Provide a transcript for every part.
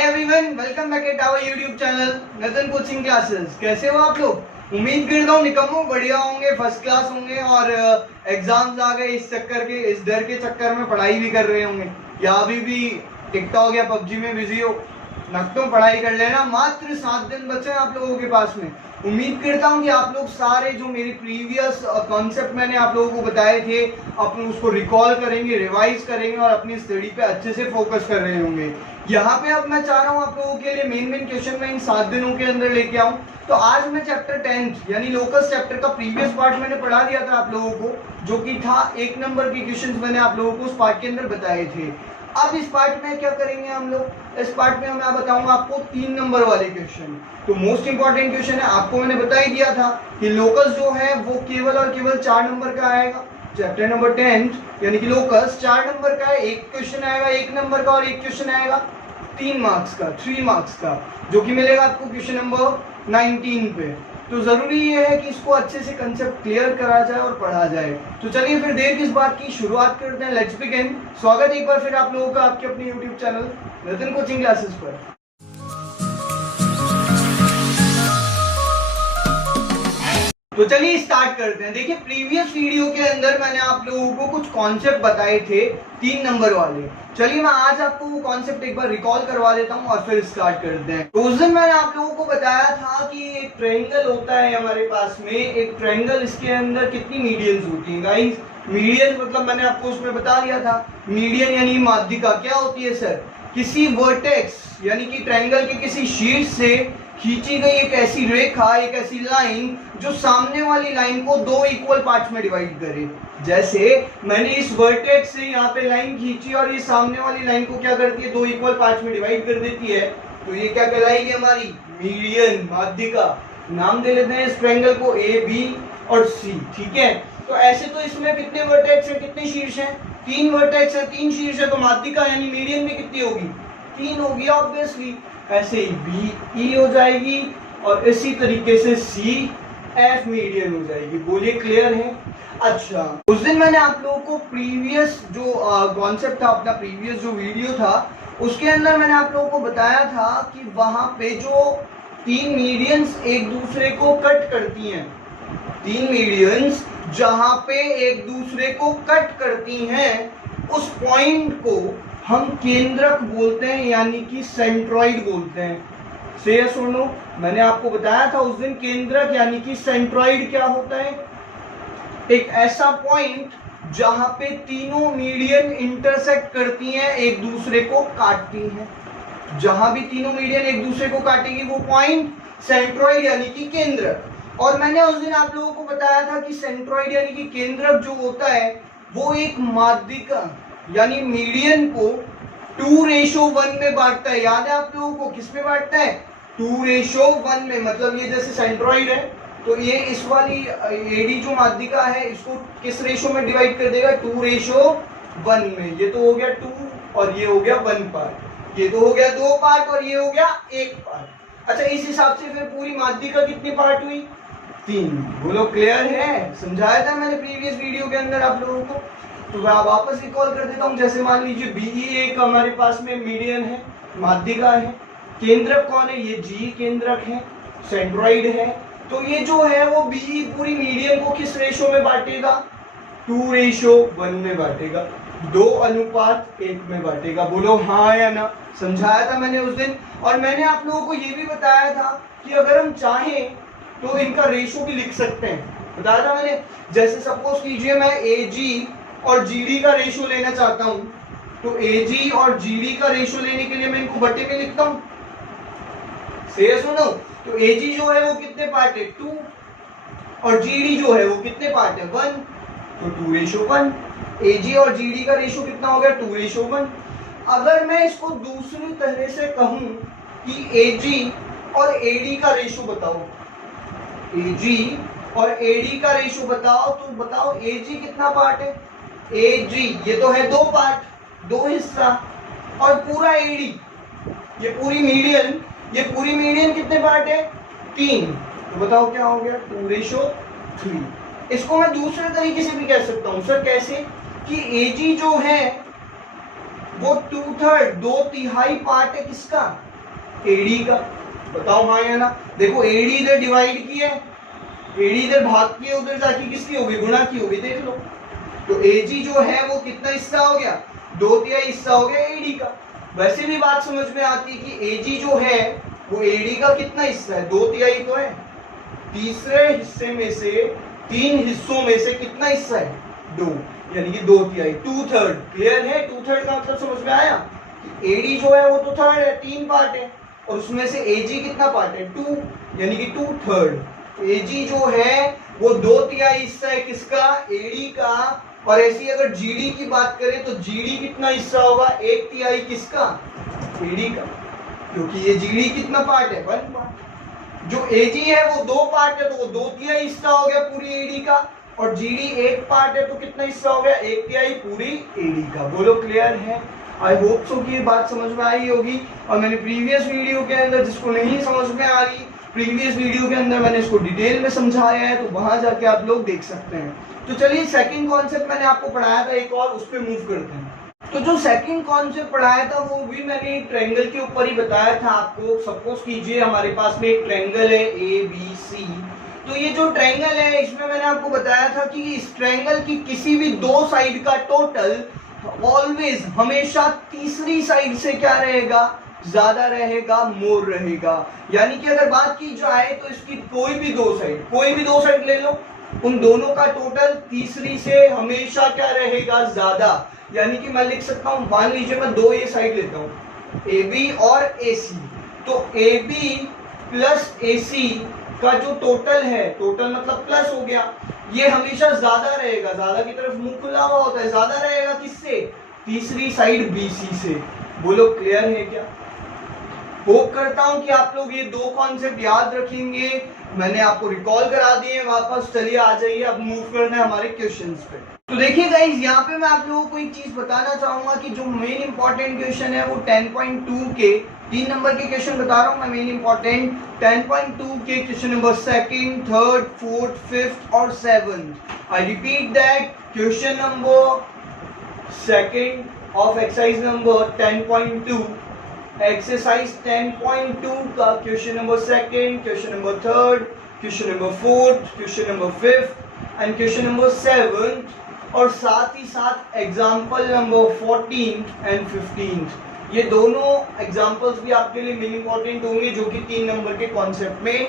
Hi everyone, welcome back at our YouTube channel Nutan coaching classes. कैसे हो आप लोग? उम्मीद करता हूँ निकम्मो बढ़िया होंगे, फर्स्ट क्लास होंगे और एग्जाम्स आ गए इस डर के चक्कर में पढ़ाई भी कर रहे होंगे, या अभी भी टिकटॉक या पबजी में बिजी हो। नक्तों पढ़ाई कर लेना, मात्र 7 दिन बचे हैं आप लोगों के पास में। उम्मीद करता हूँ कि आप लोग सारे जो मेरी प्रीवियस कॉन्सेप्ट मैंने आप लोगों को बताए थे, आप लोग उसको रिकॉल करेंगे, रिवाइज करेंगे और अपनी स्टडी पे अच्छे से फोकस कर रहे होंगे। यहाँ पे अब मैं चाह रहा हूँ आप लोगों के लिए मेन क्वेश्चन मैं इन 7 दिनों के अंदर लेके आऊँ। तो आज मैं चैप्टर 10 यानी लोकस चैप्टर का प्रीवियस पार्ट मैंने पढ़ा दिया था आप लोगों को, जो कि था 1 नंबर के क्वेश्चंस मैंने आप लोगों को उस पार्ट के अंदर बताए थे। अब इस पार्ट में क्या करेंगे हम लोग? इस पार्ट में मैं बताऊंगा आपको 3 नंबर वाले क्वेश्चन। तो मोस्ट इंपॉर्टेंट क्वेश्चन है, आपको मैंने बता ही दिया था कि लोकस जो है वो केवल और केवल 4 नंबर का आएगा। चैप्टर नंबर 10 यानी कि लोकस 4 नंबर का है। एक क्वेश्चन आएगा 1 नंबर का और एक क्वेश्चन आएगा 3 मार्क्स का, 3 मार्क्स का, जो कि मिलेगा आपको क्वेश्चन नंबर 19 पे। तो जरूरी ये है कि इसको अच्छे से कंसेप्ट क्लियर करा जाए और पढ़ा जाए। तो चलिए फिर देर किस बात की, शुरुआत करते हैं। Let's begin. स्वागत एक बार फिर आप लोगों का आपके अपने YouTube channel Nutan coaching classes पर। तो चलिए स्टार्ट करते हैं। देखिए, प्रीवियस वीडियो के अंदर मैंने आप लोगों को कुछ कॉन्सेप्ट बताए थे 3 नंबर वाले। चलिए मैं आज आपको वो कॉन्सेप्ट एक बार रिकॉल करवा देता हूँ और फिर स्टार्ट करते हैं। तो उस दिन मैंने आप लोगों को बताया था कि एक ट्रायंगल होता है हमारे पास में, एक ट्रायंगल, इसके अंदर कितनी मीडियंस होती हैं गाइस? मीडियन मतलब मैंने आपको उसमें बता दिया था, मीडियन यानी माध्यिका क्या होती है सर? किसी वर्टेक्स यानी कि ट्रायंगल के किसी शीर्ष से खींची गई एक ऐसी रेखा, एक ऐसी लाइन जो सामने वाली लाइन को 2 इक्वल पार्ट्स में डिवाइड करे। जैसे मैंने इस वर्टेक्स से यहाँ पे लाइन खींची और ये सामने वाली लाइन को क्या करती है? 2 इक्वल पार्ट्स में डिवाइड कर देती है। तो ये क्या कहलाएगी? हमारी मीडियन, माध्यिका। नाम दे लेते हैं इस ट्रायंगल को ए, बी और सी। ठीक है, तो ऐसे तो इसमें कितने वर्टेक्स हैं, कितने शीर्ष हैं? 3 वर्टेक्स है, 3 शीर्ष है, तो माध्यिका यानी मीडियन में कितनी होगी? 3 होगी ऑब्वियसली। ऐसे ही बी ई हो जाएगी और इसी तरीके से सी एफ मीडियन हो जाएगी। बोलिए क्लियर है? अच्छा, उस दिन मैंने आप लोगों को प्रीवियस जो कॉन्सेप्ट था, अपना प्रीवियस जो वीडियो था, उसके अंदर मैंने आप लोगों को बताया था कि वहां पे जो 3 मीडियंस एक दूसरे को कट करती हैं, 3 मीडियंस जहां पे एक दूसरे को कट करती हैं, उस पॉइंट को हम केंद्रक बोलते हैं यानी कि सेंट्रॉइड बोलते हैं। से यस और नो? मैंने आपको बताया था उस दिन केंद्रक यानी कि सेंट्रॉइड क्या होता है? एक ऐसा पॉइंट जहां पे तीनों मीडियन इंटरसेक्ट करती हैं, एक दूसरे को काटती हैं। जहां भी तीनों मीडियन एक दूसरे को काटेगी वो पॉइंट सेंट्रॉइड यानी कि केंद्रक। और मैंने उस दिन आप लोगों को बताया था कि सेंट्रॉइड यानी कि केंद्रक जो होता है वो एक माध्यिका यानी मीडियन को 2:1 में बांटता है। याद है आप लोगों को? किस में बांटता है? 2:1 में। मतलब ये जैसे सेंट्रॉइड है तो ये इस वाली एडी जो माध्यिका है इसको किस रेशो में डिवाइड कर देगा? 2:1 में। ये तो हो गया 2 और ये हो गया 1 पार्ट, ये तो हो गया 2 पार्ट और ये हो गया 1 पार्ट। अच्छा, इस हिसाब से फिर पूरी माध्यिका कितनी पार्ट हुई? 3। बोलो क्लियर है? समझाया था मैंने प्रीवियस वीडियो के अंदर आप लोगों को। तो मैं वापस रिकॉल कर देता हूँ। जैसे मान लीजिए बीई एक हमारे पास में मीडियन है, माध्यिका है। केंद्रक कौन है? ये जी केंद्रक है, सेंट्रॉइड है। तो ये जो है वो बीई पूरी मीडियन को किस रेशो में बांटेगा? 2:1 में बांटेगा, 2:1 में बांटेगा। बोलो हाँ या ना? समझाया था मैंने उस दिन। और मैंने आप लोगों को ये भी बताया था कि अगर हम चाहें तो इनका रेशो भी लिख सकते हैं। बताया था मैंने। जैसे सपोज कीजिए मैं एजी और जीडी का रेशो लेना चाहता हूं, तो एजी और जीडी का रेशो लेने के लिए मैं इनको बटे में लिखता हूं। से सुनो, तो एजी जो है वो कितने पार्ट है? 2 और जीडी जो है वो कितने पार्ट है? 1। तो 2:1। एजी और जीडी का रेशो कितना हो गया? 2:1। अगर मैं इसको दूसरी तरह से कहूं कि एजी और एडी का रेशो बताओ, एजी और एडी का रेशो बताओ, तो बताओ एजी कितना पार्ट है? एजी ये तो है 2 पार्ट, 2 हिस्सा। और पूरा एडी ये पूरी मीडियन कितने पार्ट है? 3। तो बताओ क्या हो गया? 2:3। इसको मैं दूसरे तरीके से भी कह सकता हूं। सर कैसे? कि एजी जो है वो 2/3 पार्ट है किसका? एडी का, बताओ हाँ या ना। देखो एडी इधर डिवाइड की है, एडी इधर भाग की है, उधर जाके किसकी होगी, गुणा की होगी, देख लो। तो एजी जो है वो कितना हिस्सा हो गया, 2/3 हिस्सा हो गया एडी का। वैसे भी बात समझ में आती है कि एजी जो है वो एडी का कितना हिस्सा है, 2/3 तो है। तीसरे हिस्से में से 3 हिस्सों में से कितना हिस्सा है, 2, यानी कि 2/3, 2/3। क्लियर है, 2/3 का मतलब समझ में आया। एडी जो है वो तो थर्ड है, 3 पार्ट है, और उसमें से एजी कितना पार्ट है, 2, यानी कि 2/3। एजी जो है वो 2/3 हिस्सा है किसका, एडी का। और ऐसी अगर जीडी की बात करें तो जीडी कितना हिस्सा होगा, 1/3 किसका, एडी का, क्योंकि ये जीडी कितना पार्ट है, 1 पार्ट। जो एजी है वो 2 पार्ट है, तो वो 2/3 हिस्सा हो गया पूरी एडी का, और जीडी 1 पार्ट है तो कितना हिस्सा हो गया, 1/3 पूरी एडी का। बोलो क्लियर है। आई होप सो कि ये बात समझ में आई होगी। और मैंने प्रीवियस वीडियो के अंदर, जिसको नहीं समझ में आ रही, प्रीवियस वीडियो के अंदर मैंने इसको डिटेल में समझाया है, तो वहां जाके आप लोग देख सकते हैं। तो चलिए सेकंड कॉन्सेप्ट मैंने आपको पढ़ाया था एक और, उस पर मूव करते हैं। तो जो सेकंड कॉन्सेप्ट पढ़ाया था वो भी मैंने ट्रायंगल के ऊपर ही बताया था आपको। सपोज कीजिए हमारे पास में एक ट्रायंगल है ABC। तो ये जो ट्रायंगल है इसमें मैंने आपको बताया था कि इस ट्रायंगल की किसी भी 2 साइड का टोटल ऑलवेज, हमेशा तीसरी साइड से क्या रहेगा, ज्यादा रहेगा, मोर रहेगा। यानी कि अगर बात की जाए तो इसकी कोई भी 2 साइड ले लो, उन दोनों का टोटल तीसरी से हमेशा क्या रहेगा, ज्यादा। यानी कि मैं लिख सकता हूं, मान लीजिए मैं 2 ये साइड लेता हूं, AB और AC। तो AB प्लस AC का जो टोटल है, टोटल मतलब प्लस हो गया, ये हमेशा ज्यादा रहेगा, ज्यादा की तरफ मुंह खुला हुआ होता है, ज्यादा रहेगा किससे, तीसरी साइड BC से। बोलो क्लियर है क्या। होप करता हूं कि आप लोग ये 2 कॉन्सेप्ट याद रखेंगे। मैंने आपको रिकॉल करा दिए वापस। चलिए आ जाइए, अब मूव करना है हमारे क्वेश्चंस पे। तो देखिए गाइस, यहाँ पे मैं आप लोगों को एक चीज बताना चाहूंगा कि जो मेन इंपॉर्टेंट क्वेश्चन है वो 10.2 के 3 नंबर के क्वेश्चन बता रहा हूँ मैं। मेन इंपॉर्टेंट 10.2 के question number 2nd, 3rd, 4th, 5th और 7th। I repeat that, question number 2nd of exercise number 10.2, exercise 10.2 का question number 2nd, question number 3rd, question number 4th, question number 5th and question number 7th, और साथ ही साथ example number 14th and 15th। ये दोनों examples भी आपके लिए main important होंगे, जो कि 3 नंबर के कॉन्सेप्ट में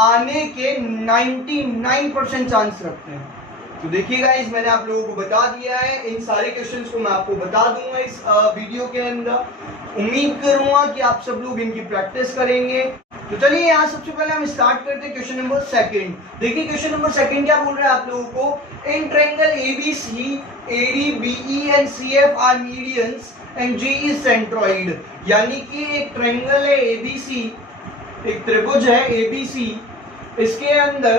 आने के 99% चांस रखते हैं। तो देखिए गाइस, मैंने आप लोगों को बता दिया है, इन सारे क्वेश्चंस को मैं आपको बता दूंगा इस वीडियो के अंदर। उम्मीद करूंगा कि आप सब लोग इनकी प्रैक्टिस करेंगे। तो चलिए यहाँ सबसे पहले हम स्टार्ट करते हैं क्वेश्चन नंबर 2nd। देखिए क्वेश्चन नंबर 2nd क्या बोल रहा है आप लोगों को, in triangle ABC, AD, BE and CF are medians and G is centroid. यानी कि एक ट्रायंगल है ABC, एक त्रिभुज है ABC, इसके अंदर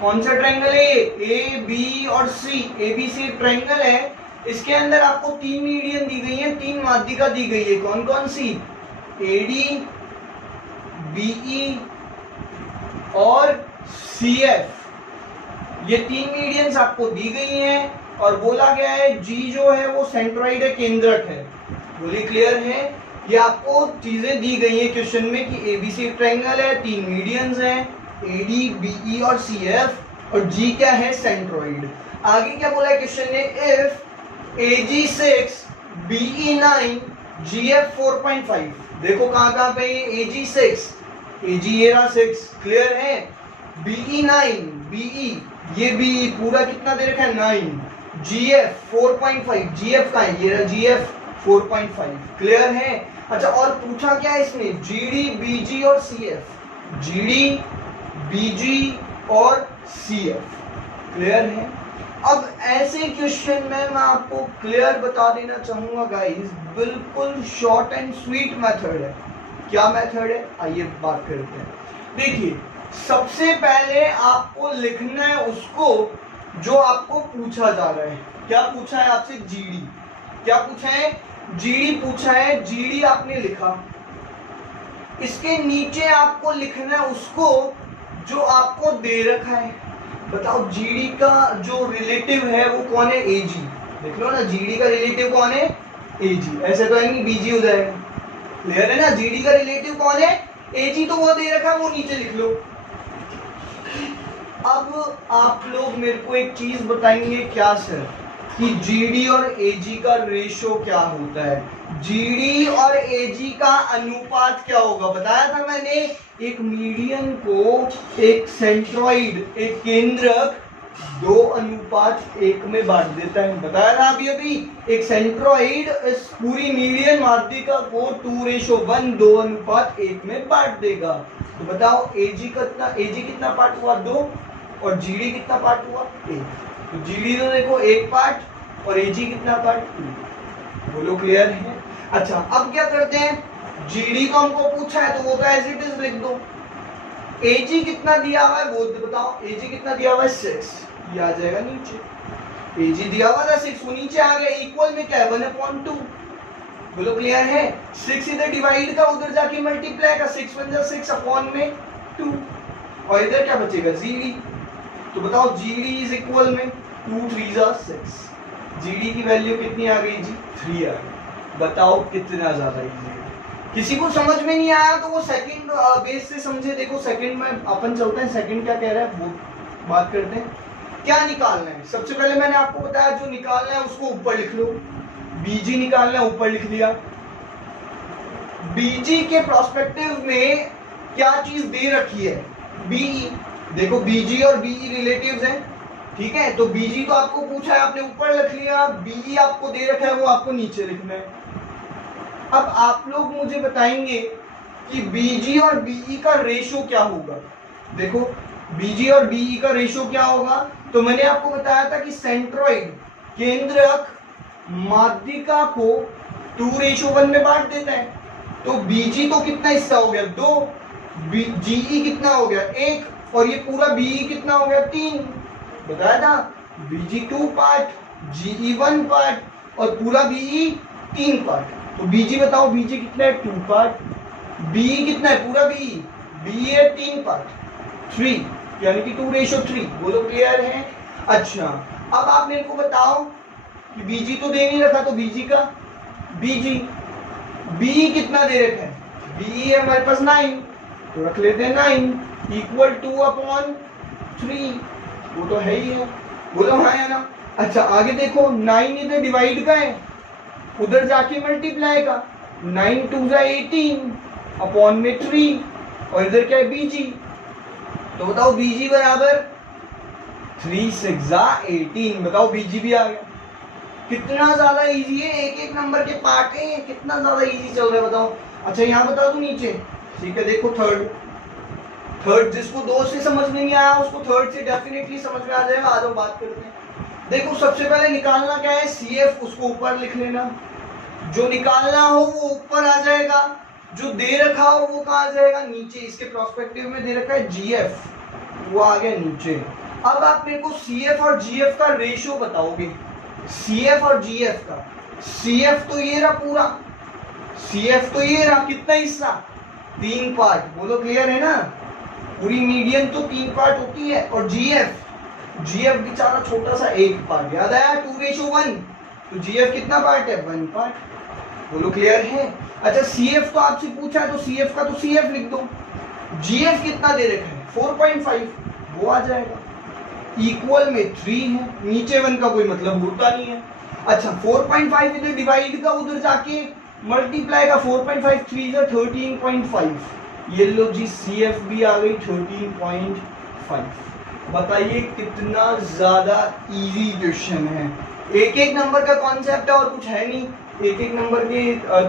कौन सा ट्रायंगल है, A, B और C। ABC ट्रायंगल है, इसके अंदर आपको 3 मीडियन दी गई है, 3 माध्यिका दी गई है। कौन कौन सी, AD, BE और CF। ये 3 मीडियंस आपको दी गई हैं और बोला गया है G जो है वो सेंट्रॉइड है, केंद्रक है। बोली क्लियर है। ये आपको चीजें दी गई है क्वेश्चन में कि ABC ट्रायंगल है, 3 मीडियंस हैं, AD, BE और CF, और G क्या है, सेंट्रॉइड। आगे क्या बोला है क्वेश्चन ने, इफ AG 6, BE 9, GF 4.5। देखो कहां कहां पे ये AG 6, AG ये रहा 6, क्लियर है। BE 9, BE ये BE पूरा कितना दे रखा है, 9। GF 4.5, GF का है, ये रहा GF 4.5, क्लियर है। अच्छा, और पूछा क्या है इसमें, GD, BG और CF, GD, BG और CF, क्लियर है। अब ऐसे क्वेश्चन में मैं आपको क्लियर बता देना चाहूंगा गाइस, बिल्कुल शॉर्ट एंड स्वीट मेथड है। क्या मेथड है, आइए बात करते हैं। देखिए, सबसे पहले आपको लिखना है उसको जो आपको पूछा जा रहा है। क्या पूछा है आपसे, GD। क्या पूछा है, GD पूछा है। GD आपने लिखा, इसके नीचे आपको लिखना है उसको जो आपको दे रखा है। बताओ GD का जो रिलेटिव है वो कौन है, AG। देख लो ना, GD का रिलेटिव कौन है, AG। ऐसे तो है नहीं BG हो जाएगा, क्लियर है ना? जीडी का रिलेटिव कौन है? एजी तो वो दे रखा है, वो नीचे लिख लो। अब आप लोग मेरे को एक चीज बताएंगे क्या सर, कि जीडी और एजी का रेशो क्या होता है? जीडी और एजी का अनुपात क्या होगा? बताया था मैंने, एक मीडियन को एक सेंट्रॉइड, एक केंद्रक 2:1 में बांट देता है। बताया था अभी एक सेंट्रॉइड इस पूरी मीडियन माध्यिका को 2:1 2:1 में बांट देगा। तो बताओ एजी कितना पार्ट हुआ? 2, और जीडी कितना पार्ट हुआ? 1। तो जीडी तो देखो 1 पार्ट, और एजी कितना पार्ट? 2। बोलो क्लियर है? अच्छा, अब क्या करते हैं, जीडी को हमको पूछा है तो वो तो एज इट इज लिख दो। एजी कितना दिया हुआ है वो तो बताओ। एजी कितना दिया हुआ है? 6। ये आ जाएगा नीचे। एजी दिया हुआ था 6, वो नीचे आ गया। इक्वल में क्या है? 1/2। बोलो क्लियर है? 6 इधर डिवाइड का, उधर जाके मल्टीप्लाई का। 6 1 जा 6 अपॉन में 2, और इधर क्या बचेगा? जीडी। तो बताओ जीडी इज इक्वल में 2 3 जा 6। जीडी की वैल्यू कितनी आ गई जी? 3 आ गई। बताओ कितना ज्यादा इजी है। किसी को समझ में नहीं आया तो वो सेकंड बेस से समझे। देखो सेकंड में अपन चलते हैं, सेकंड क्या कह रहा है वो बात करते हैं। क्या निकालना है? सबसे पहले मैंने आपको बताया जो निकालना है उसको ऊपर लिख लो। बीजी निकालना है, ऊपर लिख लिया। बीजी के प्रोस्पेक्टिव में क्या चीज दे रखी है? बीई। देखो बीजी और बीई रिलेटिव्स हैं, ठीक है? तो बीजी तो आपको पूछा है, आपने ऊपर लिख लिया। बीई आपको दे रखा है, वो आपको नीचे लिखना है। अब आप लोग मुझे बताएंगे कि बीजी और बीई का रेशो क्या होगा। देखो बीजी और बीई का रेशो क्या होगा, तो मैंने आपको बताया था कि सेंट्रॉइड, केंद्रक माध्यिका को 2:1 में बांट देता है। तो बीजी तो कितना हिस्सा हो गया? 2। जीई कितना हो गया? 1। और ये पूरा बीई कितना हो गया? 3। बताया था बीजी 2 पार्ट, जीई 1 पार्ट, और पूरा बीई 3 पार्ट। तो बीजी बताओ, बीजी कितना है? 2 पार्ट। बीई कितना है? पूरा बीई है 3 पार्ट, 3, यानी कि 2:3। बोलो क्लियर है? अच्छा, अब आप मेरे को बताओ कि बीजी तो दे नहीं रखा, तो बीजी का बीई कितना दे रखा है? बीई है हमारे पास 9, तो रख लेते हैं 9 इक्वल 2/3। वो तो है ही है। बोलो हाँ या ना? अच्छा आगे देखो, 9 इधर डिवाइड का है, उधर जाके मल्टीप्लाई का। 9 2 जा 18 अपॉन में 3, और इधर क्या है? बीजी। तो बताओ बीजी बराबर 3 6 जा 18। बताओ बीजी भी आ गया। कितना ज्यादा इजी है, एक एक नंबर के पार्ट है, कितना ज्यादा इजी चल रहा है बताओ। अच्छा यहाँ बताओ तो नीचे, ठीक है? देखो थर्ड जिसको 2 से समझ में नहीं आया उसको थर्ड से डेफिनेटली समझ में आ जाएगा। आज हम बात करते हैं। देखो सबसे पहले निकालना क्या है? CF, उसको ऊपर लिख लेना। जो निकालना हो वो ऊपर आ जाएगा, जो दे रखा हो वो कहाँ आ जाएगा? नीचे। इसके प्रोस्पेक्टिव में दे रखा है GF, वो आ गया नीचे। अब आप मेरे को CF और GF का रेशियो बताओगे। CF और GF का, CF तो ये रहा पूरा, CF तो ये रहा, कितना हिस्सा? 3 पार्ट। बोलो क्लियर है ना? पूरी मीडियन तो 3 पार्ट होती है। और GF बेचारा छोटा सा 1 पार्ट। याद आया? 2:1। तो GF कितना पार्ट है? 1 पार्ट। बोलो क्लियर है? अच्छा CF तो आपसे पूछा है, तो CF का तो CF लिख दो। GF कितना दे रखा है? 4.5, वो आ जाएगा। इक्वल में 3 है, नीचे 1 का कोई मतलब होता नहीं है। अच्छा 4.5 इधर डिवाइड का, उधर जाके मल्टीप्लाई का। 4.5 3 जा 13.5। ये लो जी, CF भी आ गई 13.5। बताइए कितना ज्यादा इजी क्वेश्चन है। एक एक नंबर का कॉन्सेप्ट है और कुछ है नहीं। एक एक नंबर के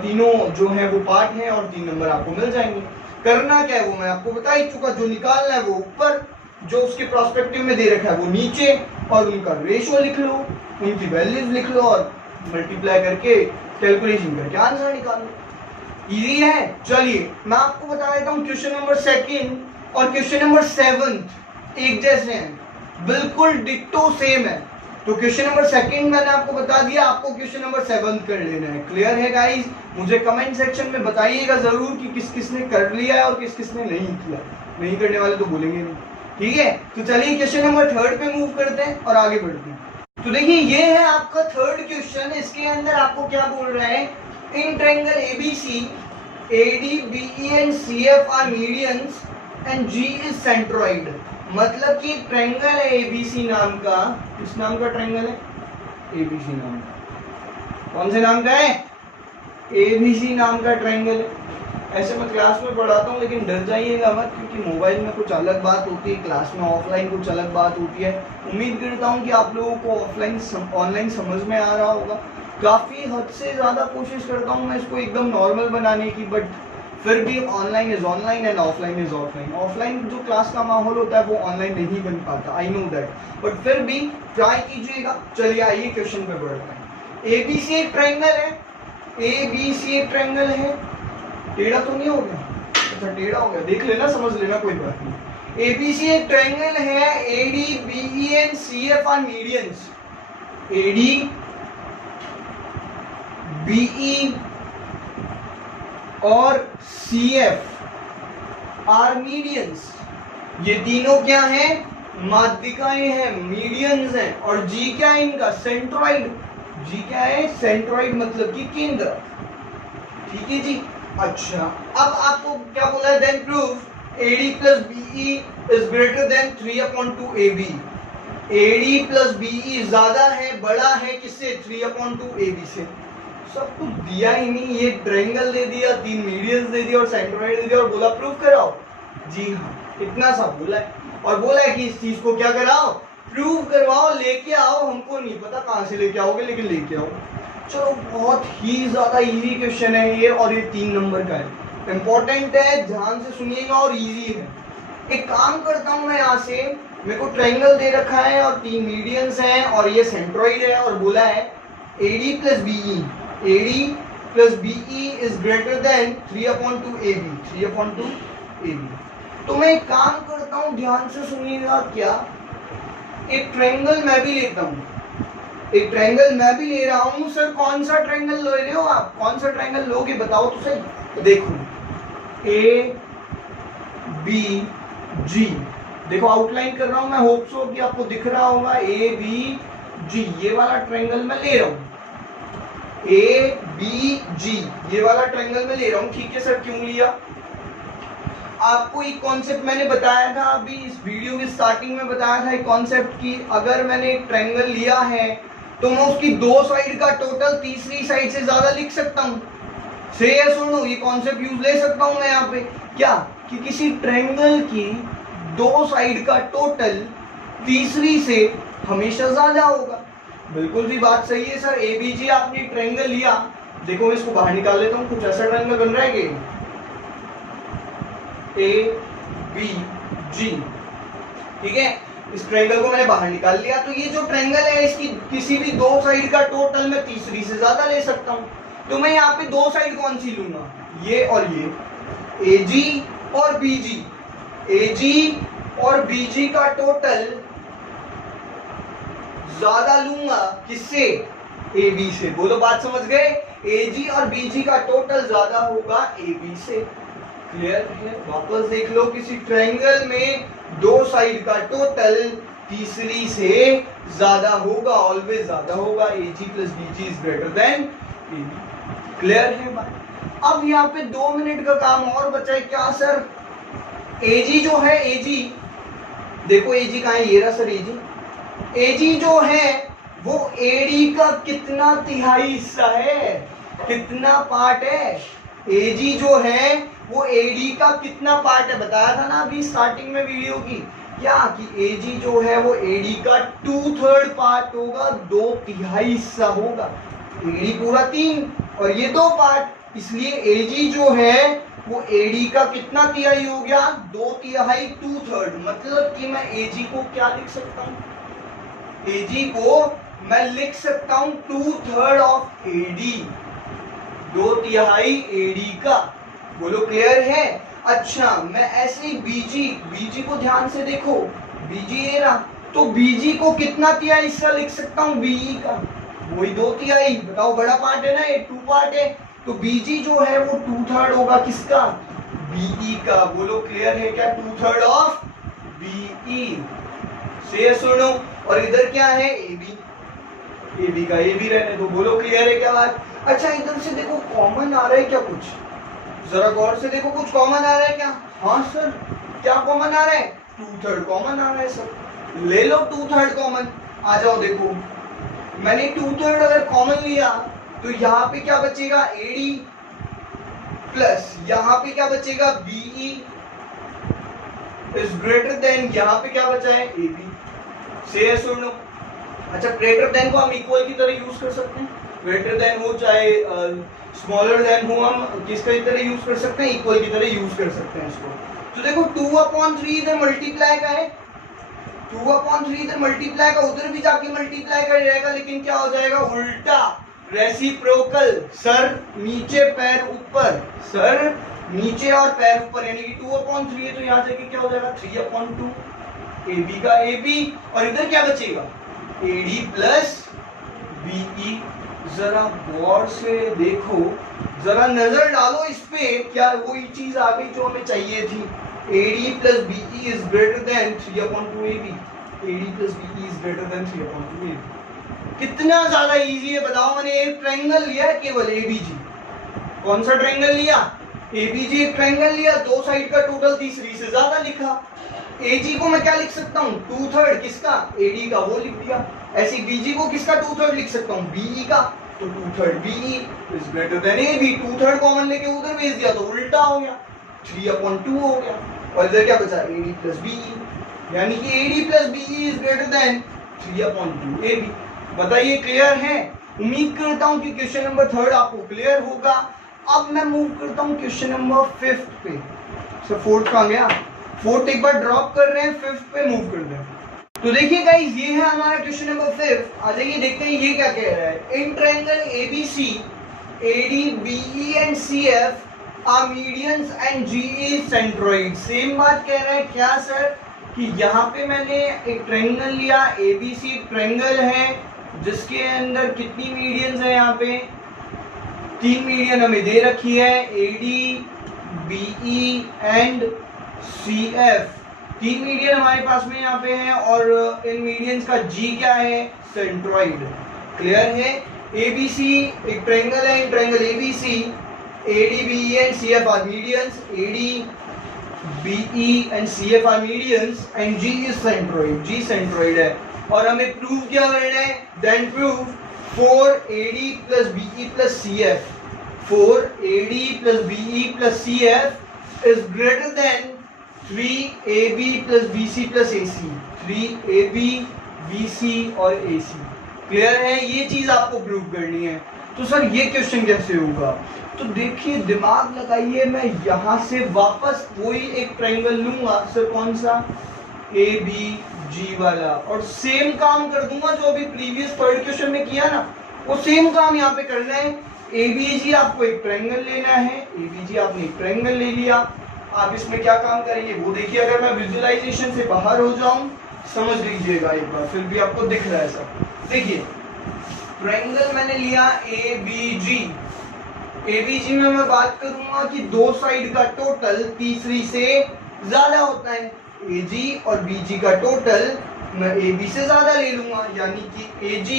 तीनों जो है वो पार्ट हैं, और 3 नंबर आपको मिल जाएंगे। करना क्या है वो मैं आपको बता ही चुका। जो निकालना है वो ऊपर, जो उसके प्रोस्पेक्टिव में दे रखा है वो नीचे, और उनका रेशियो लिख लो, उनकी वैल्यूज लिख लो, और मल्टीप्लाई करके कैलकुलेशन करके आंसर निकाल लो। इजी है। चलिए मैं आपको बता देता हूँ, क्वेश्चन नंबर 2 और क्वेश्चन नंबर 7 एक जैसे हैं, बिल्कुल डिट्टो सेम है। तो क्वेश्चन नंबर 2 मैंने आपको बता दिया, आपको क्वेश्चन नंबर 7 कर लेना है। क्लियर है गाइस? मुझे कमेंट सेक्शन में बताइएगा जरूर कि किस किसने कर लिया है और किस किसने नहीं किया। नहीं करने वाले तो बोलेंगे नहीं, ठीक है? तो चलिए क्वेश्चन नंबर 3 पे मूव करते हैं और आगे बढ़ते हैं। तो देखिए ये है आपका 3rd क्वेश्चन। इसके अंदर आपको क्या बोल रहा है? In triangle ABC AD, BE and CF are medians and G is centroid। मतलब कि ट्रायंगल है ABC नाम का। किस नाम का ट्रायंगल है? ABC नाम का। कौन से नाम का है? ABC नाम का ट्रायंगल है। ऐसे मैं क्लास में पढ़ाता हूँ, लेकिन डर जाइएगा मत, क्योंकि मोबाइल में कुछ अलग बात होती है, क्लास में ऑफलाइन कुछ अलग बात होती है। उम्मीद करता हूँ कि आप लोगों को ऑनलाइन समझ में आ रहा होगा। काफ़ी हद से ज़्यादा कोशिश करता हूँ मैं इसको एकदम नॉर्मल बनाने की, बट फिर भी online is online and offline is offline. Offline जो क्लास का माहौल होता है वो ऑनलाइन नहीं बन पाता, आई नो दैट, बट फिर भी ट्राई कीजिएगा। चलिए आइए क्वेश्चन पे बढ़ते हैं। ABC एक ट्रायंगल है, ABC एक ट्रायंगल है। टेढ़ा तो नहीं हो गया? अच्छा टेढ़ा हो गया, देख लेना, समझ लेना, कोई बात नहीं। ABC एक ट्रायंगल है। AD, BE and CF are medians। AD, BE और CF आर मीडियंस। ये तीनों क्या हैं? माध्यिकाएं हैं, मीडियंस हैं। और G क्या है इनका? सेंट्रॉइड। G क्या है? सेंट्रॉइड, मतलब कि केंद्र। ठीक है जी। अच्छा, अब आपको क्या बोला है? Then prove AD plus BE is greater than 3/2 AB। AD plus BE ज्यादा है, बड़ा है किससे? 3/2 AB से। सब कुछ दिया ही नहीं, ये ट्रायंगल दे दिया, 3 मीडियंस दे दिया और सेंट्रॉइड दे दिया और बोला प्रूफ कराओ। जी हाँ, इतना सा बोला है। और बोला है कि इस चीज को क्या कराओ? प्रूव करवाओ, लेके आओ। हमको नहीं पता कहां से लेके आओगे, लेकिन लेके आओ। चलो, बहुत ही ज्यादा इजी क्वेश्चन है ये, और ये 3 नंबर का है। इंपॉर्टेंट है, ध्यान से सुनिएगा और इजी है। एक काम करता हूं मैं, यहाँ से मेरे को ट्रायंगल दे रखा है और 3 मीडियंस हैं और ये सेंट्रॉइड है, और बोला है AD plus BE, AD plus BE is greater than 3/2 AB, 3/2 AB। तो मैं एक काम करता हूं, ध्यान से सुनिएगा। क्या? एक ट्रायंगल मैं भी लेता हूं, एक ट्रायंगल मैं भी ले रहा हूं। सर कौन सा ट्रायंगल ले रहे हो आप? कौन सा ट्रायंगल लोगे बताओ तो सही। देखो A B G, देखो आउटलाइन कर रहा हूं मैं, होप सो कि आपको दिख रहा होगा। A B G, ये वाला ट्रायंगल मैं ले रहा हूं। A B G, ये वाला ट्रायंगल मैं ले रहा हूं। ठीक है सर, क्यों लिया? आपको एक कॉन्सेप्ट मैंने बताया था अभी इस वीडियो की स्टार्टिंग में, बताया था एक कॉन्सेप्ट की, अगर मैंने एक ट्रायंगल लिया है तो मैं उसकी 2 साइड का टोटल तीसरी साइड से ज्यादा लिख सकता हूँ। से यस और नो, ये कॉन्सेप्ट यूज ले सकता हूँ मैं यहाँ पे। क्या? कि किसी ट्रायंगल की 2 साइड का टोटल तीसरी से हमेशा ज्यादा होगा। बिल्कुल भी बात सही है सर। ABG आपने ट्रायंगल लिया, देखो मैं इसको बाहर निकाल लेता हूँ, कुछ ऐसा ट्रायंगल बन रहा है कि ABG, ठीक है। इस ट्रायंगल को मैंने बाहर निकाल लिया, तो ये जो ट्रायंगल है इसकी किसी भी 2 साइड का टोटल मैं तीसरी से ज्यादा ले सकता हूँ। तो मैं यहाँ पे 2 साइड कौन सी लूंगा? ये और ये, AG और BG। AG और BG का टोटल ज्यादा लूंगा किससे? AB से। बोलो बात समझ गए? AG और BG का टोटल ज्यादा होगा AB से। क्लियर है? वापस देख लो, किसी ट्रायंगल में 2 साइड का टोटल तीसरी से ज्यादा होगा, ऑलवेज ज्यादा होगा। AG plus BG is greater than AB। Clear है बात? अब यहाँ पे 2 मिनट का काम और बचा है। क्या सर? AG जो है, AG देखो, AG कहाँ है? ये रहा सर AG। AG जो है वो AD का कितना तिहाई हिस्सा है? कितना पार्ट है? AG जो है वो AD का कितना पार्ट है? बताया था ना अभी स्टार्टिंग में वीडियो की, क्या कि AG जो है वो AD का 2/3 पार्ट होगा, 2/3 हिस्सा होगा। AD पूरा 3 और ये 2 पार्ट, इसलिए AG जो है वो AD का कितना तिहाई हो गया? 2/3, 2/3। मतलब कि मैं AG को क्या लिख सकता हूँ? AG को मैं लिख सकता हूं 2/3 ऑफ AD, 2/3 AD का। बोलो क्लियर है? अच्छा, मैं ऐसे ही BG को ध्यान से देखो, BG ये रहा, तो BG को कितना तिहाई हिस्सा लिख सकता हूं BE का? वही 2/3। बताओ, बड़ा पार्ट है ना, ये 2 पार्ट है, तो BG जो है वो 2/3 होगा किसका? BE का। बोलो क्लियर है क्या? 2/3 ऑफ BE से सुनो। और इधर क्या है? AB का AB रहने दो। बोलो क्लियर है क्या बात? अच्छा, इधर से देखो कॉमन आ रहा है क्या कुछ? जरा गौर से देखो, कुछ कॉमन आ रहा है क्या? हाँ सर, क्या कॉमन आ रहा है? 2/3 कॉमन आ रहा है सर। ले लो 2/3 कॉमन। आ जाओ, देखो मैंने 2/3 अगर कॉमन लिया तो यहाँ पे क्या बचेगा? AD प्लस यहाँ पे क्या बचेगा? BE इज ग्रेटर देन, यहाँ पे क्या बचा है? AB। से यस और नो? अच्छा, ग्रेटर देन को हम इक्वल की तरह यूज कर सकते हैं। ग्रेटर देन हो चाहे स्मॉलर देन हो, हम किसकी तरह यूज कर सकते हैं? इक्वल की तरह यूज कर सकते हैं इसको। तो देखो 2/3 इधर मल्टीप्लाई का है, 2/3 इधर मल्टीप्लाई का, उधर भी जाके मल्टीप्लाई कर जाएगा, लेकिन क्या हो जाएगा? उल्टा, रेसिप्रोकल। सर नीचे पैर ऊपर, सर नीचे और पैर ऊपर, यानी कि 2/3 है तो यहाँ जाके क्या हो जाएगा? 3/2। AB का AB, और इधर क्या बचेगा? AD plus BE। जरा गौर से देखो, जरा नजर डालो इस पे, क्या वही चीज आ गई जो हमें चाहिए थी? AD plus BE is greater then 3/2 AB। AD plus BE is greater then 3/2 AB। कितना ज्यादा इजी है बताओ। मैंने एक ट्रायंगल लिया है केवल ABG। कौन सा ट्रायंगल लिया? ABG एक ट्रायंगल लिया, दो साइड का टोटल 3 से ज्यादा लिखा। AG को मैं क्या लिख सकता हूँ? 2/3 किसका? AD का, वो लिख दिया। ऐसे BG को किसका 2/3 लिख सकता हूँ? BE का, तो 2/3 BE is greater then AB। 2/3 common लेके उधर भेज दिया तो उल्टा हो गया, 3/2 हो गया, और इधर क्या बचा? AD प्लस BE, यानी कि AD plus BE is greater then 3/2 AB। बताइए क्लियर है? उम्मीद करता हूँ कि क्वेश्चन नंबर 3 आपको क्लियर होगा। अब मैं मूव करता हूँ क्वेश्चन नंबर 5 पे। सर 4th कहाँ गया? 4th एक बार ड्रॉप कर रहे हैं, 5th पे मूव कर रहे हैं। तो देखिए गाइस, ये है हमारा क्वेश्चन नंबर 5। आ जाइए देखते हैं ये क्या कह रहा है। In triangle ABC, AD, BE and CF are medians and GE centroid. Same बात कह रहा है क्या सर? कि यहाँ पे मैंने एक ट्रायंगल लिया, ABC ट्रायंगल है जिसके अंदर कितनी मीडियंस है? यहाँ पे 3 मीडियन हमें दे रखी है, AD, BE and CF। 3 median हमारे पास में यहाँ पे है, और इन मीडियंस का G क्या है? सेंट्रोइड। क्लियर है? ABC एक ट्रायंगल है, in triangle ABC, AD, BE and CF are medians, AD, BE and CF are medians and G is centroid. G centroid है, और हमें प्रूव क्या करना है? Then prove 4AD plus BE plus CF, 4AD plus BE plus CF is greater than 3AB plus BC plus AC। 3AB, BC और AC। Clear है? ये चीज आपको प्रूव करनी है। तो सर ये क्वेश्चन कैसे होगा? तो देखिए, दिमाग लगाइए, मैं यहां से वापस वही एक ट्रायंगल लूंगा। सर कौन सा? ABG वाला, और सेम काम कर दूंगा जो अभी प्रीवियस 3rd क्वेश्चन में किया ना, वो सेम काम यहाँ पे करना है। ABG आपको एक ट्रायंगल लेना है, ABG आपने एक ट्रायंगल ले लिया। आप इसमें क्या काम करेंगे वो देखिए। अगर मैं विजुअलाइजेशन से बाहर हो जाऊं, समझ लीजिएगा एक बार, फिर भी आपको दिख रहा है सब। देखिए ट्रायंगल मैंने लिया ABG। ABG में मैं बात करूंगा कि दो साइड का टोटल तीसरी से ज्यादा होता है। AG और BG का टोटल मैं AB से ज्यादा ले लूंगा, यानी कि AG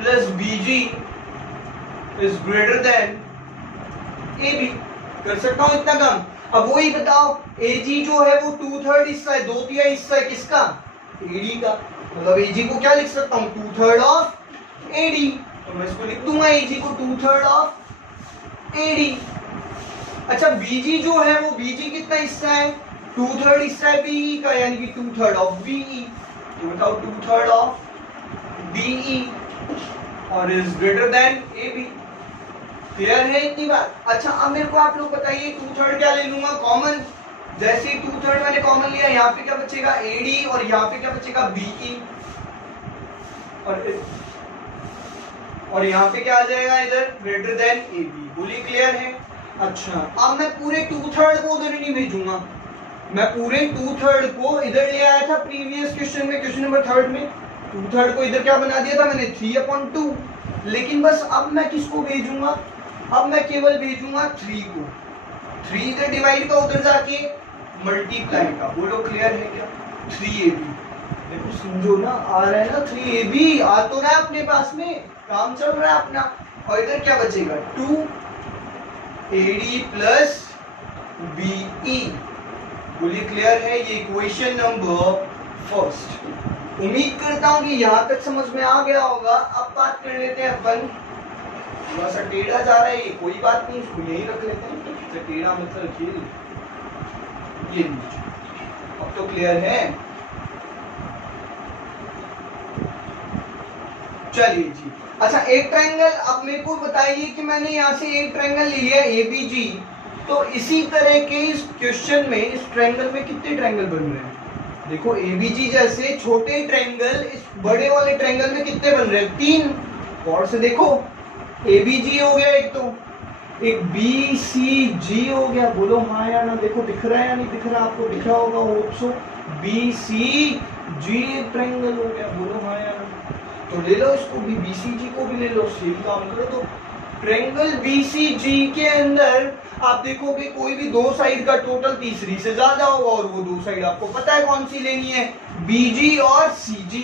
plus BG is greater then AB। कर सकता हूं इतना कम? अब वही बताओ, AG जो है वो 2/3 हिस्सा है, 2/3 हिस्सा है किसका? AD का। मतलब AG को क्या लिख सकता हूँ? 2/3 ऑफ AD। तो मैं इसको लिख दूंगा AG को 2/3 ऑफ AD। अच्छा, BG जो है वो BG कितना हिस्सा है? 2/3 हिस्सा है BE का, यानी कि 2/3 ऑफ BE। तो बताओ 2/3 ऑफ BE और is greater then AB। Clear है इतनी बात? अच्छा, अब मेरे को आप लोग बताइए 2/3 क्या ले लूंगा कॉमन? जैसे 2/3 मैंने कॉमन लिया, यहाँ पे क्या बचेगा? AD, और यहाँ पे क्या बचेगा? BE, और यहाँ पे क्या आ जाएगा? इधर ग्रेटर देन AB। बोलिए क्लियर है? अच्छा, अब मैं पूरे 2/3 को उधर नहीं भेजूंगा, मैं पूरे 2/3 को इधर ले आया था प्रीवियस क्वेश्चन में, क्वेश्चन नंबर 3 में। 2/3 को इधर क्या बना दिया था मैंने? 3/2। लेकिन बस अब मैं किसको भेजूंगा? अब मैं केवल भेजूंगा 3 को। 3 इधर डिवाइड का, उधर जाके मल्टीप्लाई का। बोलो क्लियर है क्या? 3AB। देखो समझो ना, आ रहा है ना 3AB, आ तो रहा है अपने पास में, काम चल रहा है अपना। और इधर क्या बचेगा? 2 एडी प्लस बीई। बोलिए क्लियर है? ये इक्वेशन नंबर फर्स्ट। उम्मीद करता हूं कि यहां तक समझ में आ गया होगा। अब बात कर लेते हैं अपन, थोड़ा सा टेढ़ा जा रहा है ये, कोई बात नहीं, इसको यही रख लेते हैं। तो टेढ़ा मतलब रखिए ये नीचे। अब तो क्लियर है? चलिए जी। अच्छा, एक ट्रायंगल, अब मेरे को बताइए कि मैंने यहाँ से एक ट्रायंगल ले लिया एबीजी, तो इसी तरह के इस क्वेश्चन में, इस ट्रायंगल में कितने ट्रायंगल बन रहे हैं? देखो एबीजी जैसे छोटे ट्रायंगल इस बड़े वाले ट्रायंगल में कितने बन रहे हैं? 3। और से देखो, एबीजी हो गया एक, तो एक बीसीजी हो गया। बोलो हाँ या ना। देखो दिख रहा है या नहीं दिख रहा? आपको दिख रहा होगा होप सो। बीसीजी ट्रायंगल हो गया। बोलो हाँ या ना। तो ले लो इसको भी, बीसीजी को भी ले लो, सेम काम करो। तो ट्रायंगल बीसीजी के अंदर आप देखोगे कोई भी दो साइड का टोटल तीसरी से ज्यादा होगा, और वो दो साइड आपको पता है कौन सी लेनी है, बीजी और सीजी।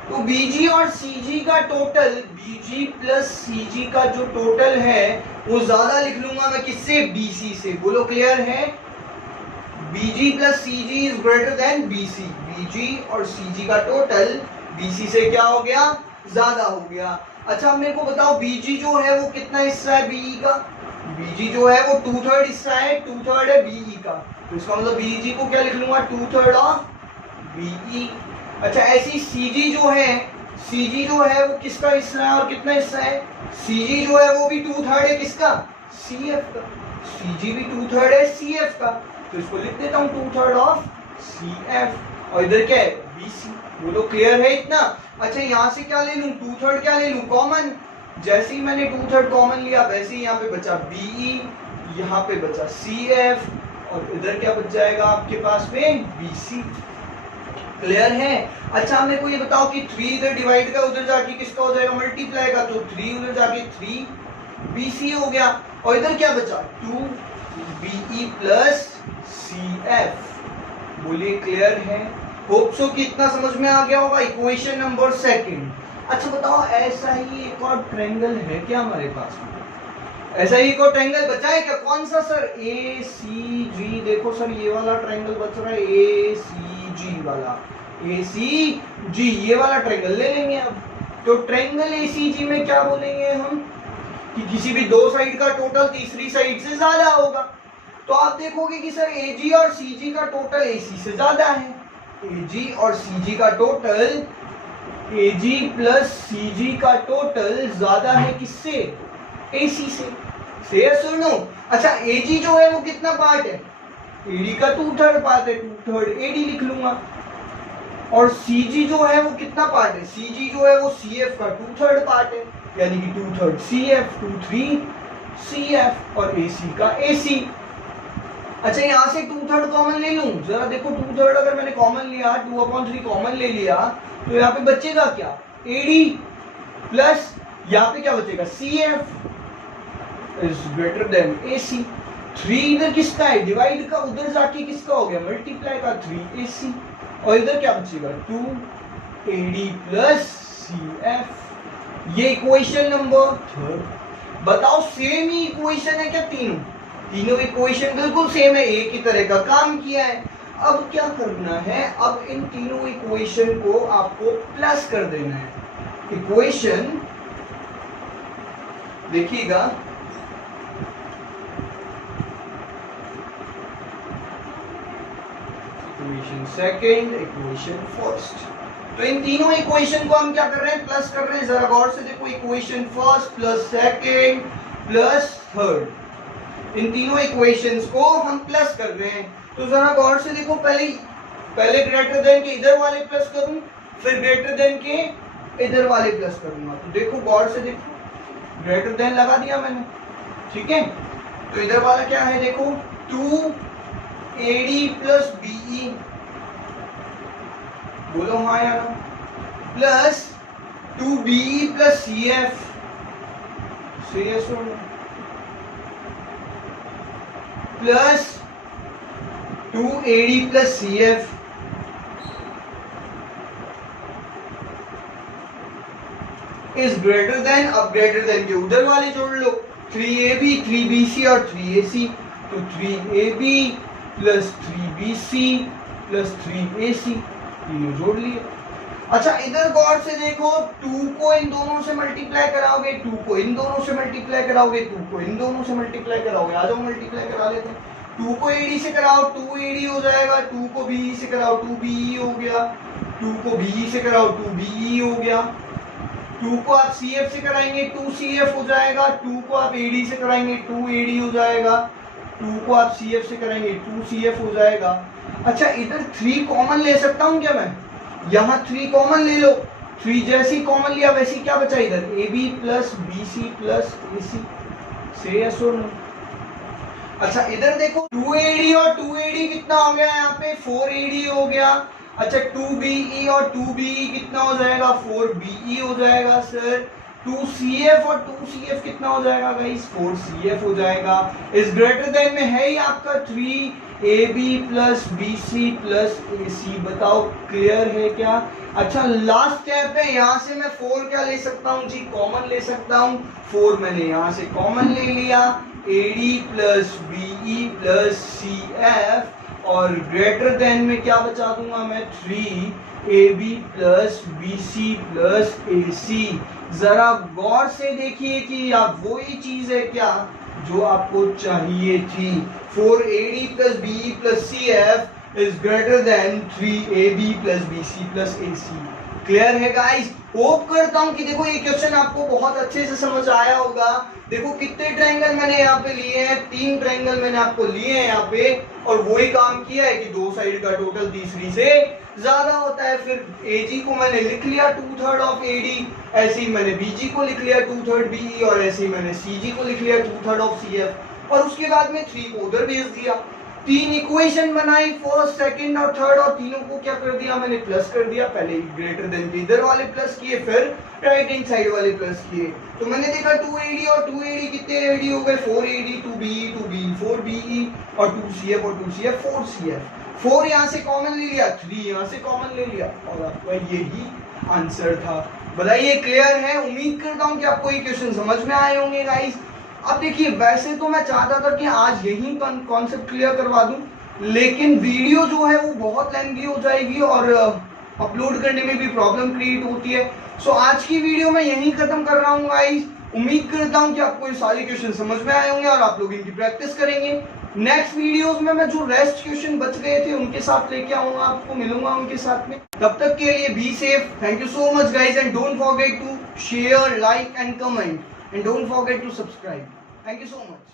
तो बीजी और सीजी का टोटल, बीजी प्लस सीजी का जो टोटल है वो ज्यादा लिख लूंगा मैं किससे? बीसी से। बोलो क्लियर है? BG plus CG is greater than BC. BG और सीजी का टोटल बीसी से क्या हो गया? ज्यादा हो गया। अच्छा अब मेरे को बताओ, बीजी जो है वो कितना हिस्सा है बीई का? बीजी जो है वो 2/3 हिस्सा है, 2/3 है बीई का। तो इसका मतलब बीजी को क्या लिख लूंगा? 2/3 ऑफ बीई। अच्छा ऐसी सीजी जो है, सीजी जो है वो किसका हिस्सा है और कितना हिस्सा है? सीजी जो है वो भी 2/3 है किसका? सीएफ का। सीजी भी 2/3 है सीएफ का। तो इसको लिख देता हूँ 2/3 ऑफ सीएफ। और इधर क्या है? बीसी। बोलो क्लियर है इतना? अच्छा यहाँ से क्या ले लूं? 2/3 क्या ले लूं? कॉमन। जैसे ही मैंने 2/3 कॉमन लिया वैसे ही यहाँ पे बचा बीई, यहाँ पे बचा सीएफ, और इधर क्या बच जाएगा आपके पास में? बीसी। क्लियर है? अच्छा मेरे को ये बताओ कि 3 इधर डिवाइड का उधर जाके किसका हो जाएगा? मल्टीप्लाई का। तो 3 उधर जाके 3 बीसी हो गया, और इधर क्या बचा? 2 बीई प्लस सीएफ। बोलिए क्लियर है? होप सो कि इतना समझ में आ गया होगा। Equation number second. अच्छा बताओ, ऐसा ही एक और ट्रायंगल है क्या हमारे पास में? ऐसा ही एक और ट्रायंगल बचा है क्या? कौन सा सर? ए सी जी। देखो सर ये वाला ट्रायंगल बच रहा है, ए सी जी वाला। ए सी जी ये वाला ट्रायंगल ले लेंगे अब। तो ट्रायंगल ए सी जी में क्या बोलेंगे हम? कि किसी भी दो साइड का टोटल तीसरी साइड से ज्यादा होगा। तो आप देखोगे कि सर एजी और सीजी का टोटल एसी से ज्यादा है। एजी और सीजी का टोटल, एजी प्लस सीजी का टोटल ज्यादा है किससे? एसी से सुनो। अच्छा एजी जो है वो कितना पार्ट है? एडी का 2/3 पार्ट है, 2/3 एडी लिख लूंगा। और सीजी जो है वो कितना पार्ट है? सीजी जो है वो सीएफ का 2/3 पार्ट है, यानी कि 2/3 सीएफ, 2/3 सीएफ, और एसी का एसी। अच्छा यहाँ से 2/3 कॉमन ले लूं, जरा देखो 2/3 अगर मैंने कॉमन लिया, 2/3 कॉमन ले लिया, तो यहाँ पे बचेगा क्या? एडी प्लस यहाँ पे क्या बचेगा? CF is greater then AC. 3 इधर किसका है? डिवाइड का, उधर जाके किसका हो गया? मल्टीप्लाई का 3 एसी, और इधर क्या बचेगा? 2 एडी प्लस सीएफ। ये इक्वेशन नंबर थर्ड। बताओ सेम ही इक्वेशन है क्या? तीनों इक्वेशन बिल्कुल सेम है, एक ही तरह का काम किया है। अब क्या करना है? अब इन तीनों इक्वेशन को आपको प्लस कर देना है। इक्वेशन देखिएगा, इक्वेशन सेकंड, इक्वेशन फर्स्ट। तो इन तीनों इक्वेशन को हम क्या कर रहे हैं? प्लस कर रहे हैं। जरा गौर से देखो, equation first plus second plus third, इन तीनों इक्वेशंस को हम प्लस कर रहे हैं। तो जरा गौर से देखो, पहले ग्रेटर देन के इधर वाले प्लस करूं, फिर ग्रेटर देन के इधर वाले प्लस करूंगा। तो देखो गौर से देखो, ग्रेटर देन लगा दिया मैंने, ठीक है। तो इधर वाला क्या है? देखो 2 एडी प्लस बीई, बोलो हाँ या ना, प्लस 2 बीई प्लस सीएफ, से यस और no, plus 2 AD plus CF is greater than, अब ग्रेटर देन के उधर वाले जोड़ लो, 3AB 3BC और 3AC, तो 3AB plus 3BC plus 3AC ये जोड़ लिए। अच्छा इधर गौर से देखो, 2 को इन दोनों से मल्टीप्लाई कराओगे, 2 को इन दोनों से मल्टीप्लाई कराओगे, 2 को इन दोनों से मल्टीप्लाई कराओगे। आ जाओ मल्टीप्लाई करा लेते हैं। 2 को AD से कराओ 2AD हो जाएगा, 2 को BE से कराओ 2BE हो गया, 2 को BE से कराओ 2BE हो गया, 2 को आप CF से कराएंगे 2CF हो जाएगा, 2 को आप AD से कराएंगे 2AD हो जाएगा, 2 को आप CF से कराएंगे 2CF हो जाएगा। अच्छा इधर 3 कॉमन ले सकता हूं क्या मैं? यहाँ 3 कॉमन ले लो, 3 जैसी कॉमन लिया वैसी क्या बचा इधर, AB plus BC plus AC से यस और नो। अच्छा इधर देखो 2AD और 2AD कितना हो गया यहाँ पे 4AD हो गया। अच्छा 2BE और 2BE कितना हो जाएगा 4BE हो जाएगा सर। 2CF और 2CF कितना हो जाएगा गाइस 4CF हो जाएगा। इस ग्रेटर देन में है ही आपका 3AB plus BC plus AC, बताओ क्लियर है क्या? अच्छा लास्ट स्टेप है, यहाँ से मैं 4 क्या ले सकता हूँ जी, कॉमन ले सकता हूँ। 4 मैंने यहाँ से कॉमन ले लिया, AD plus BE plus CF और ग्रेटर देन में क्या बचा दूंगा मैं 3AB plus BC plus AC। जरा गौर से देखिए कि आप वही चीज है क्या जो आपको चाहिए थी। 4AD plus BE plus CF is greater than 3AB plus BC plus AC। Clear है गाइस? होप करता हूं कि देखो ये क्वेश्चन आपको बहुत अच्छे से समझ आया होगा। देखो कितने ट्रायंगल मैंने यहाँ पे लिए हैं, 3 ट्रायंगल मैंने आपको लिए हैं यहाँ पे, और वही काम किया है कि 2 साइड का टोटल तीसरी से ज्यादा होता है। फिर AG को मैंने लिख लिया 2/3 ऑफ AD, ऐसे ही मैंने BG को लिख लिया 2/3 BE, और ऐसे ही मैंने CG को लिख लिया 2/3 ऑफ CF, और उसके बाद में 3 को उधर भेज दिया। 3 इक्वेशन बनाई, फर्स्ट सेकंड और थर्ड, और तीनों को क्या कर दिया मैंने प्लस कर दिया। पहले ग्रेटर देन के इधर वाले प्लस किए, फिर राइट हैंड साइड वाले प्लस किए, तो मैंने देखा 2AD और 2AD कितने AD हो गए 4AD, 2BE 2BE 4BE, और 2CF और 2CF 4CF। 4 यहाँ से कॉमन ले लिया, 3 यहाँ से कॉमन ले लिया, और आपका यही आंसर था। बताइए क्लियर है? उम्मीद करता हूँ कि आपको ये क्वेश्चन समझ में आए होंगे गाइस। अब देखिए वैसे तो मैं चाहता था कि आज यही कॉन्सेप्ट क्लियर करवा दूं, लेकिन वीडियो जो है वो बहुत लेंथी हो जाएगी और अपलोड करने में भी प्रॉब्लम क्रिएट होती है। सो आज की वीडियो मैं यहीं खत्म कर रहा हूँ गाइस। उम्मीद करता हूँ कि आपको ये सारे क्वेश्चन समझ में आए होंगे और आप लोग इनकी प्रैक्टिस करेंगे। नेक्स्ट वीडियोस में मैं जो रेस्ट क्वेश्चन बच गए थे उनके साथ लेके आऊंगा, आपको मिलूंगा उनके साथ में। तब तक के लिए be safe, thank you so much guys, and don't forget to share, like and comment, and don't forget to subscribe. Thank you so much.